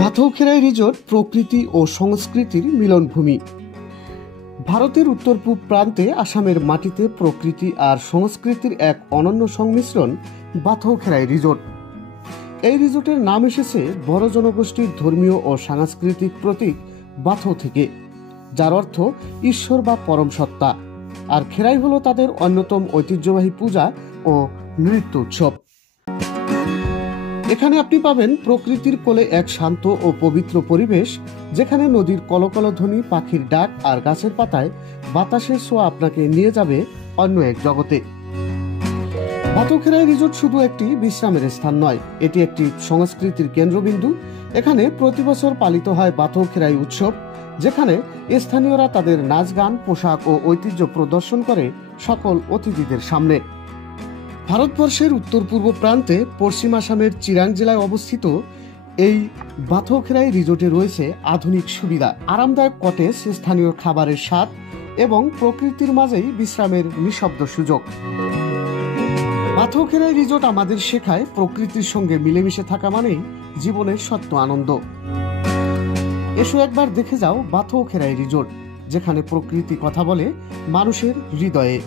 ভাতৌখেরাই resort প্রকৃতি ও সংস্কৃতির মিলনভূমি। ভারতের উত্তর পূব প্রান্তে আসামের মাটিতে প্রকৃতি আর সংস্কৃতির এক অনন্য সংমিশ্রণ ভাতৌখেরাই রিসোর্ট। এই রিসোর্টের নাম এসেছে বড় জনগোষ্ঠীর ধর্মীয় ও সাংস্কৃতিক প্রতীক বাথৌ থেকে, যার অর্থ ঈশ্বর বা পরম সত্তা। আর খেরাই হলো তাদের অন্যতম ঐতিহ্যবাহী পূজা ও নৃত্য উৎসব। এখানে আপনি পাবেন প্রকৃতির কোলে এক শান্ত ও পবিত্র পরিবেশ, যেখানে নদীর কলকলধ্বনি, পাখির ডাক আর গাছের পাতায় বাতাসের ছোঁয়া আপনাকে নিয়ে যাবে অন্য এক জগতে। ভাতৌখেরাই রিসোর্ট শুধু একটি বিশ্রামের স্থান নয়, এটি একটি সংস্কৃতির কেন্দ্রবিন্দু। এখানে প্রতি বছর পালিত হয় ভাতৌখেরাই উৎসব, যেখানে স্থানীয়রা তাদের নাচ, গান, পোশাক ও ঐতিহ্য প্রদর্শন করে সকল অতিথিদের সামনে। ভারতবর্ষের উত্তর পূর্ব প্রান্তে পশ্চিম আসামের চিরাং জেলায় অবস্থিত এই ভাতৌখেরাই রিসোর্টে রয়েছে আধুনিক সুবিধা, আরামদায়ক কটেজ, স্থানীয় খাবারের স্বাদ এবং প্রকৃতির মাঝেই বিশ্রামের নিঃশব্দ সুযোগ। ভাতৌখেরাই রিসোর্ট আমাদের শেখায় প্রকৃতির সঙ্গে মিলেমিশে থাকা মানেই জীবনের সত্য আনন্দ। এসো একবার দেখে যাও ভাতৌখেরাই রিসোর্ট, যেখানে প্রকৃতি কথা বলে মানুষের হৃদয়ে।